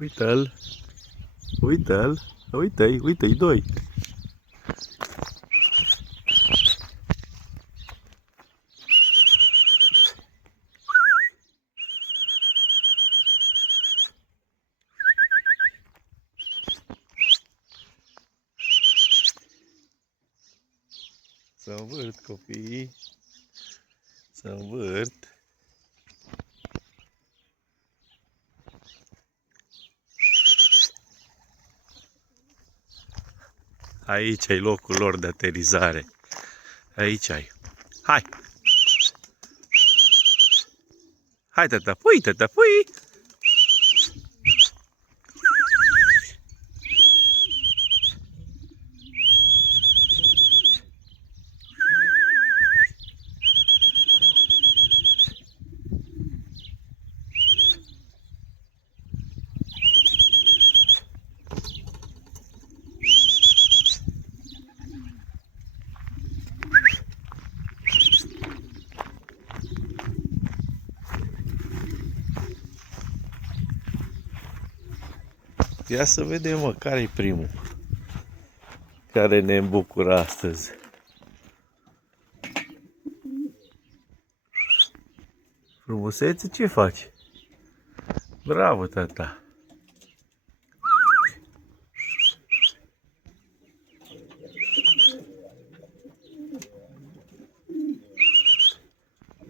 Uite-l. Uite-l. Uite-i, uite-i doi. Să învârt copiii. Să învârt. Aici ai locul lor de aterizare. Aici ai. Hai! Hai, tata, pui, tata, pui! Ia să vedem, mă, care-i primul care ne îmbucură astăzi. Frumusețe, ce faci? Bravo, tata!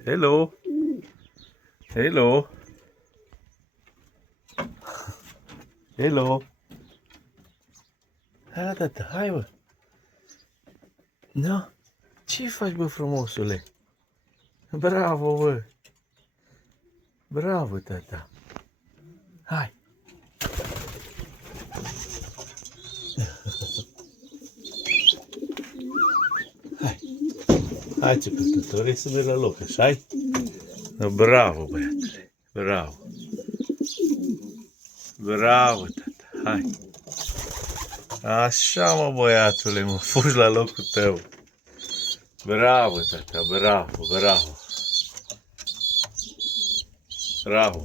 Hello! Hello! Hello! Hai la tata, hai, bă! No? Ce faci, bă, frumosule? Bravo, bă! Bravo, tata! Hai! Hai! Hai, ce călătorie să mergi la loc, așa-i? Bravo, băiatule! Bravo! Bravo, tata! Hai! Așa, mă, băiatule, mă, fugi la locul tău! Bravo, tata! Bravo! Bravo! Bravo!